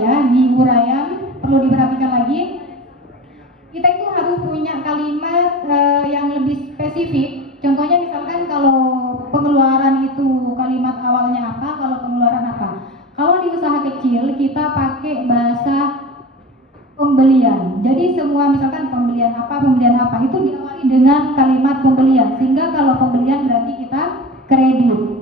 ya, di uraian perlu diperhatikan lagi. Kita itu harus punya kalimat yang lebih spesifik. Contohnya misalkan kalau pengeluaran itu kalimat awalnya apa, kalau pengeluaran apa. Kalau di usaha kecil kita pakai bahasa pembelian. Jadi semua misalkan pembelian apa itu diawali dengan kalimat pembelian. Sehingga kalau pembelian berarti kita kredit.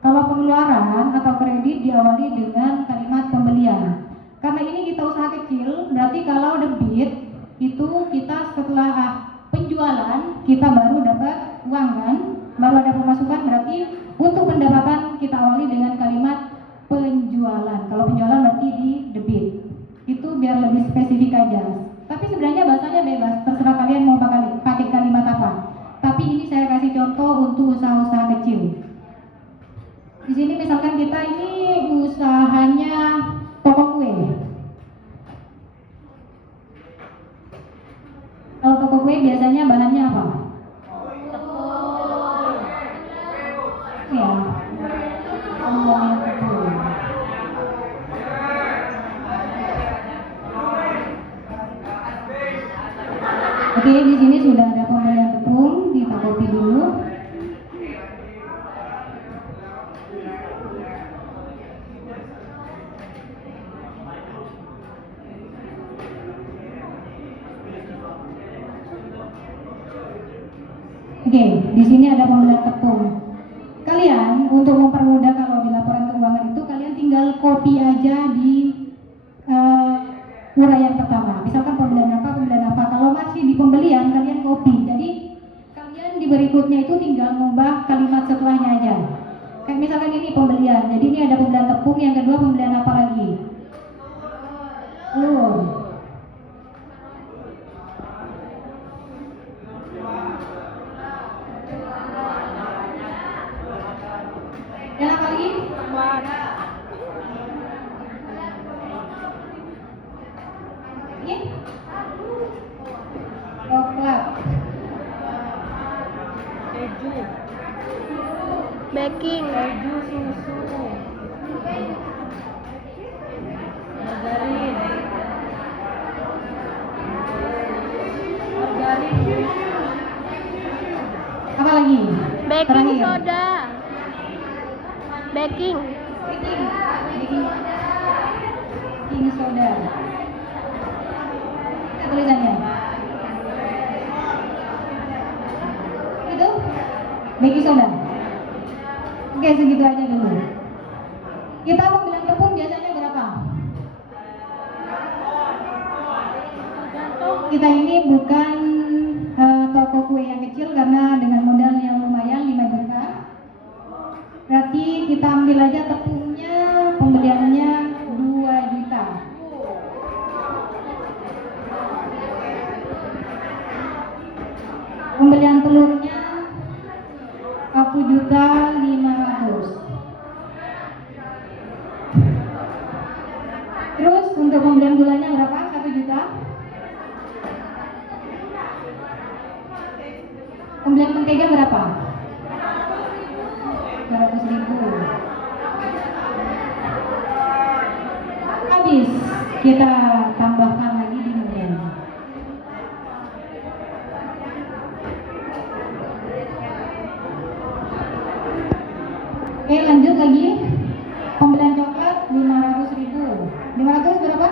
Kalau pengeluaran atau kredit diawali dengan kalimat pembelian. Karena ini kita usaha kecil, berarti kalau debit itu kita setelah penjualan kita baru dapat uang kan, baru ada pemasukan, berarti untuk pendapatan kita awali dengan kalimat penjualan. Kalau penjualan berarti di debit. Itu biar lebih spesifik aja. Tapi sebenarnya bahasanya bebas, terserah kalian mau pakai kalimat apa. Tapi ini saya kasih contoh untuk usaha-usaha kecil. Di sini misalkan kita ini usahanya toko kue. Kalau toko kue biasanya bahannya apa? Ya, semuanya tepung. Oke, di sini sudah ada pembelian tepung, kita copy dulu. Oke, di sini ada pembelian tepung. Kalian untuk mempermudah kalau di laporan keuangan itu kalian tinggal copy aja di uraian pertama. Misalkan pembelian apa. Kalau masih di pembelian kalian copy. Jadi kalian di berikutnya itu tinggal mengubah kalimat setelahnya aja. Kayak misalkan ini pembelian. Jadi ini ada pembelian tepung, yang kedua pembelian apa lagi? Yang apa lagi? Coklat. Keju. Baking. Keju, susu. Margarin. Apa lagi? Baking Terakhir. soda. Baking soda. Tulisannya itu baking soda. Oke, segitu aja dulu. Kita pembelian tepung biasanya berapa? Kita ini bukan toko kue yang kecil karena dengan modal yang lumayan 5 juta. Berarti kita ambil aja tepungnya, pembeliannya 2 juta. Pembelian telurnya 1.500.000. Terus untuk pembelian gulanya berapa? 1 juta. Pembelian mentega berapa? 200.000. Habis, kita tambahkan lagi di meja. Oke, lanjut lagi. Pembelian coklat 500.000. 500 berapa?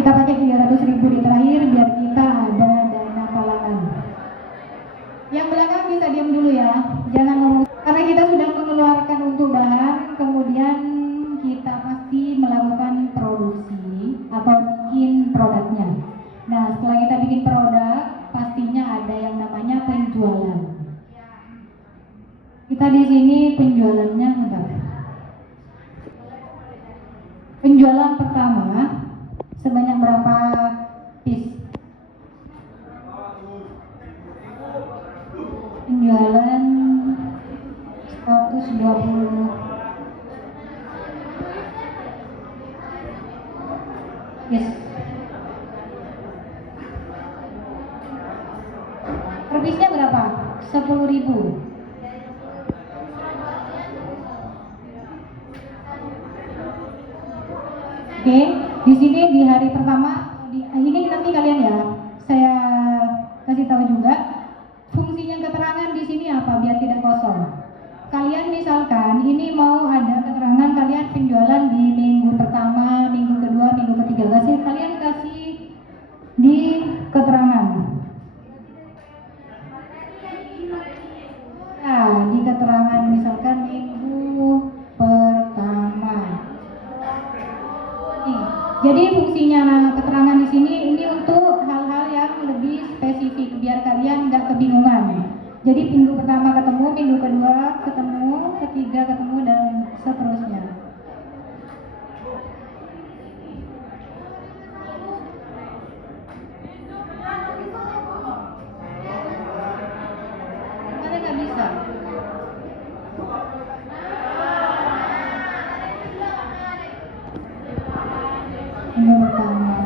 Kita pakai 300.000 di terakhir biar kita ada dana kalangan. Yang belakang bisa diam dulu ya, jangan ngomong. Karena kita sudah mengeluarkan untuk bahan, kemudian kita pasti melakukan produksi atau bikin produknya. Nah, setelah kita bikin produk, pastinya ada yang namanya penjualan. Kita di sini penjualannya bentar. Penjualan pertama sebanyak berapa piece? Penjualan 120. 10.000. Oke, di sini di hari pertama, ini nanti kalian ya, saya kasih tahu juga fungsinya keterangan di sini apa biar tidak kosong. Kalian misalkan ini mau ada keterangan kalian penjualan di minggu pertama, minggu kedua, minggu ketiga, kalian kasih di keterangan. Nah, di keterangan misalkan minggu pertama. Nih, jadi fungsinya keterangan di sini ini untuk hal-hal yang lebih spesifik biar kalian nggak kebingungan. Jadi minggu pertama ketemu, minggu kedua ketemu, ketiga ketemu dan seterusnya. Mana nggak bisa? Minggu pertama.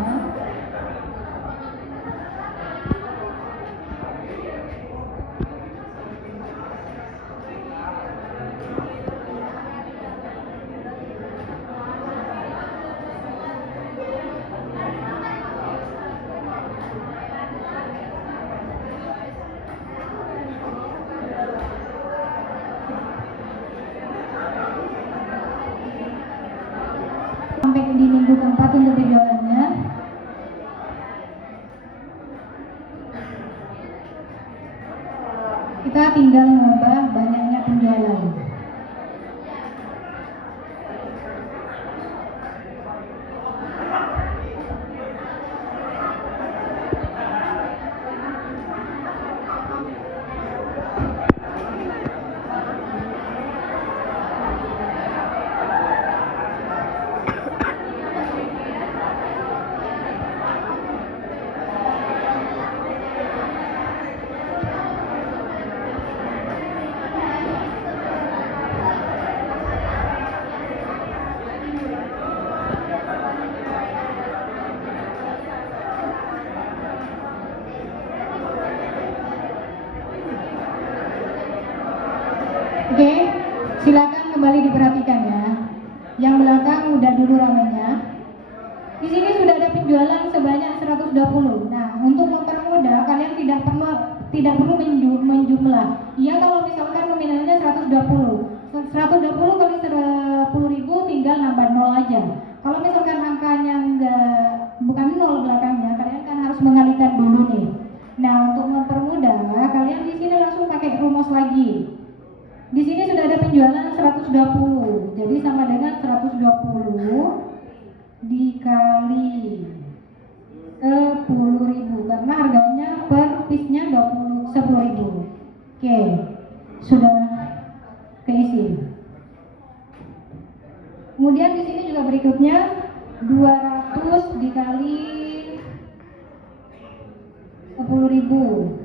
Sampai di minggu keempat untuk penjualannya. Kita tinggal mengubah banyaknya penjualan. Oke, silakan kembali diperhatikan ya. Yang belakang udah dulu ramainya. Di sini sudah ada penjualan sebanyak 120. Nah, untuk mempermudah kalian tidak perlu menjumlah. Ya kalau misalkan nominalnya 120. 120 kali 10.000 tinggal nambah 0 aja. Kalau misalkan angkanya bukan 0 belakangnya, kalian kan harus mengalihkan dulu nih. Nah, untuk mempermudah, kalian di sini langsung pakai rumus lagi. Di sini sudah ada penjualan 120. Jadi sama dengan 120 dikali 10.000 karena harganya per piece-nya 10.000. Oke. Sudah keisi. Kemudian di sini juga berikutnya 200 dikali 10.000.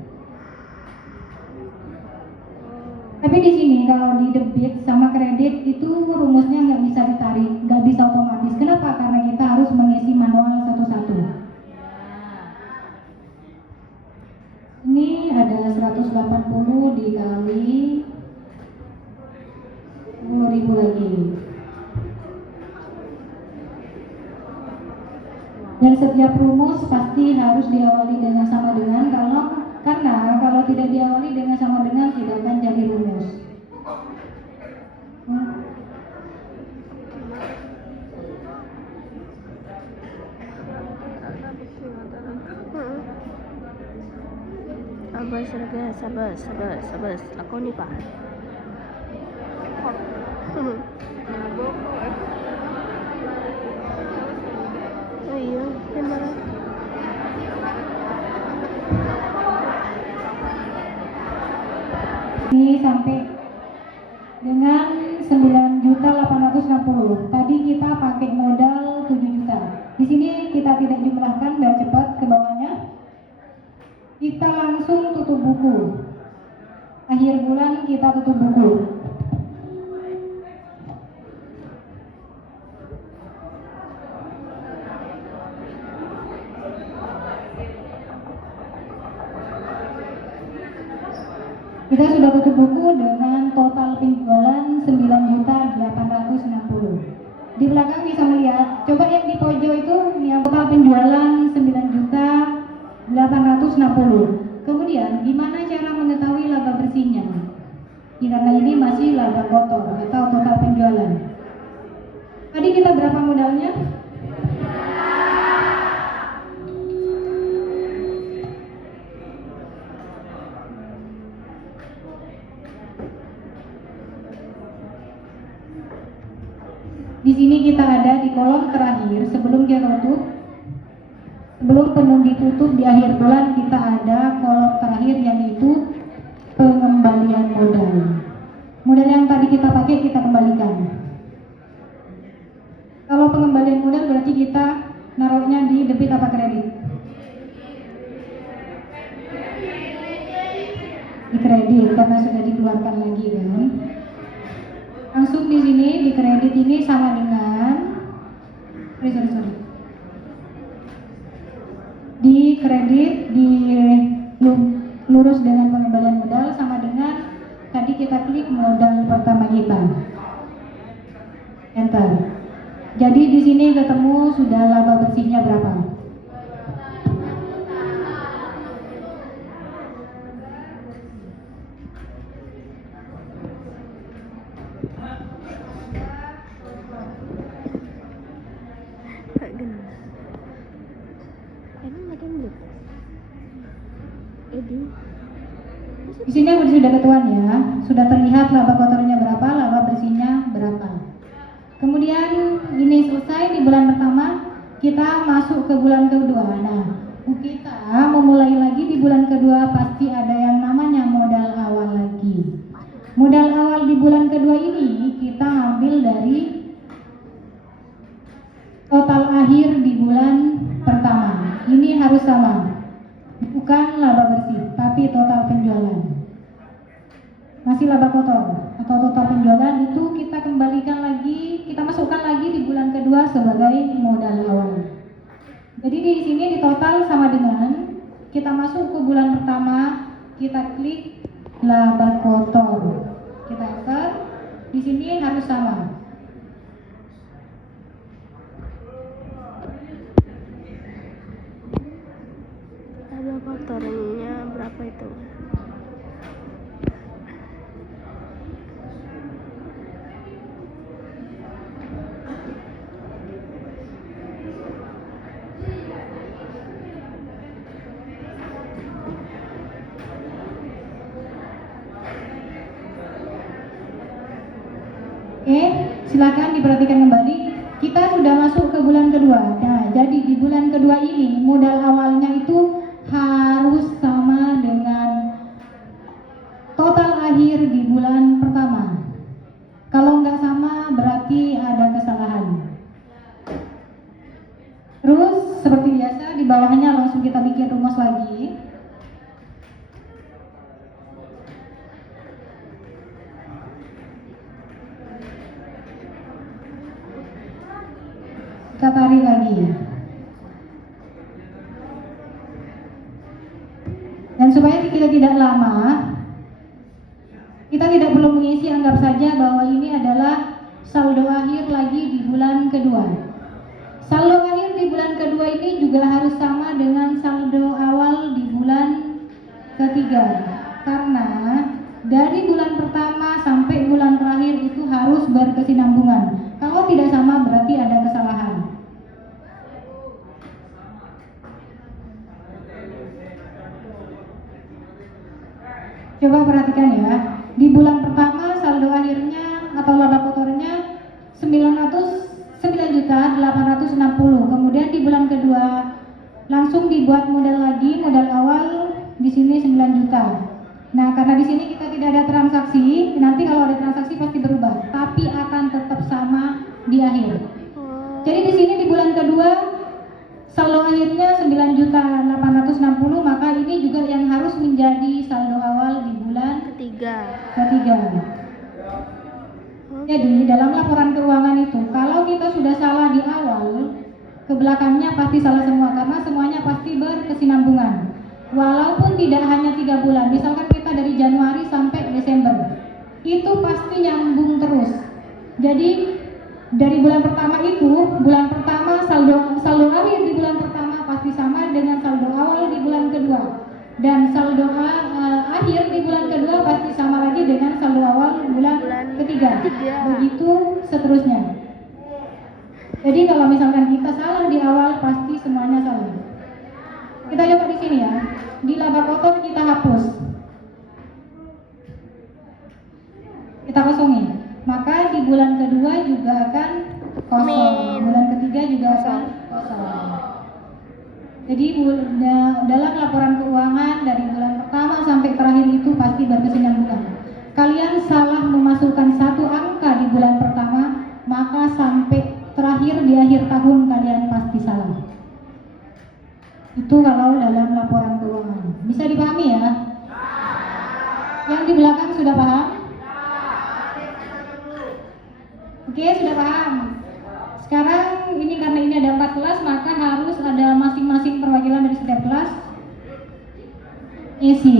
Tapi di sini kalau di debit sama kredit itu rumusnya nggak bisa ditarik, nggak bisa otomatis. Kenapa? Karena kita harus mengisi manual satu-satu. Ini ada 180 dikali 10.000 lagi. Dan setiap rumus pasti harus diawali dengan sama dengan karena kalau tidak diawali dengan sama dengan tidak akan jadi rumus. Sabar. Aku nih Pak. Oh iya, benar. Ini sampai dengan 9.860. Tadi kita pakai modal 7 juta. Di sini kita tidak jumlahkan biar cepat ke bawahnya. Kita langsung tutup buku. Akhir bulan kita tutup buku. Kita sudah tutup buku dengan total penjualan 9.860. Di belakang bisa melihat, coba yang di pojok itu yang total penjualan 9.860. Kemudian gimana cara mengetahui laba bersihnya? Ya, karena ini masih laba kotor atau total penjualan. Tadi kita berapa modalnya? Di sini kita ada di kolom terakhir sebelum kita tutup, sebelum penuh ditutup di akhir bulan kita ada kolom terakhir yaitu pengembalian modal. Modal yang tadi kita pakai kita kembalikan. Kalau pengembalian modal berarti kita naruhnya di debit apa kredit? Di kredit karena sudah dikeluarkan lagi kan. Langsung di sini di kredit ini sama dengan sorry. Di kredit di lurus dengan pengembalian modal sama dengan tadi kita klik modal pertama kita. Enter. Jadi di sini ketemu sudah laba bersihnya berapa? Tak guna. Emang ada belum? Edi. Di sini aku sudah ketuan ya, sudah terlihat laba kotornya berapa, laba bersihnya berapa. Kemudian ini selesai di bulan pertama, kita masuk ke bulan kedua. Nah, kita memulai lagi di bulan kedua pasti ada yang namanya modal awal lagi. Modal awal di bulan kedua ini kita ambil dari total akhir di bulan pertama. Ini harus sama. Bukan laba bersih, tapi total penjualan. Masih laba kotor atau total penjualan itu kita kembalikan lagi, kita masukkan lagi di bulan kedua sebagai modal awal. Jadi di sini di total sama dengan kita masuk ke bulan pertama, kita klik laba kotor, kita enter. Di sini harus sama. Laba kotornya berapa itu? Oke, silakan diperhatikan kembali. Kita sudah masuk ke bulan kedua. Nah, jadi di bulan kedua ini modal awalnya itu harus sama dengan total akhir di bulan pertama. Kalau nggak sama berarti ada kesalahan. Terus seperti biasa di bawahnya langsung kita bikin rumus lagi. Kita tarik lagi. Dan supaya kita tidak lama, kita tidak perlu mengisi, anggap saja bahwa ini adalah saldo akhir lagi di bulan kedua. Saldo akhir di bulan kedua ini juga harus sama dengan saldo awal di bulan ketiga. Karena dari bulan pertama sampai bulan terakhir itu harus berkesinambungan. Kalau tidak sama berarti ada kesalahan. Coba perhatikan ya, di bulan pertama saldo akhirnya atau laba kotornya 9.860. Kemudian di bulan kedua langsung dibuat modal lagi, modal awal di sini 9 juta. Nah, karena di sini kita tidak ada transaksi, nanti kalau ada transaksi pasti berubah, tapi akan tetap sama di akhir. Jadi di sini di bulan kedua saldo akhirnya 9.860, maka ini juga yang harus menjadi saldo awal di bulan ketiga. Jadi dalam laporan keuangan itu kalau kita sudah salah di awal, ke belakangnya pasti salah semua karena semuanya pasti berkesinambungan. Walaupun tidak hanya 3 bulan, misalkan kita kita dari Januari sampai Desember, itu pasti nyambung terus. Jadi dari bulan pertama saldo akhir di bulan pertama pasti sama dengan saldo awal di bulan kedua, dan saldo akhir di bulan kedua pasti sama lagi dengan saldo awal bulan ketiga. Begitu seterusnya. Jadi kalau misalkan kita salah di awal, pasti semuanya salah. Kita coba di sini ya. Di laba kotor kita hapus. Kita kosongin. Maka di bulan kedua juga akan kosong. Bulan ketiga juga akan kosong. Jadi dalam laporan keuangan dari bulan pertama sampai terakhir itu pasti berkesinambungan. Kalian salah memasukkan satu angka di bulan pertama, maka sampai terakhir di akhir tahun kalian pasti salah. Itu kalau dalam laporan keuangan. Bisa dipahami ya? Yang di belakang sudah paham? Oke, sudah paham. Sekarang ini karena ini ada 4 kelas, maka harus ada masing-masing perwakilan dari setiap kelas isi.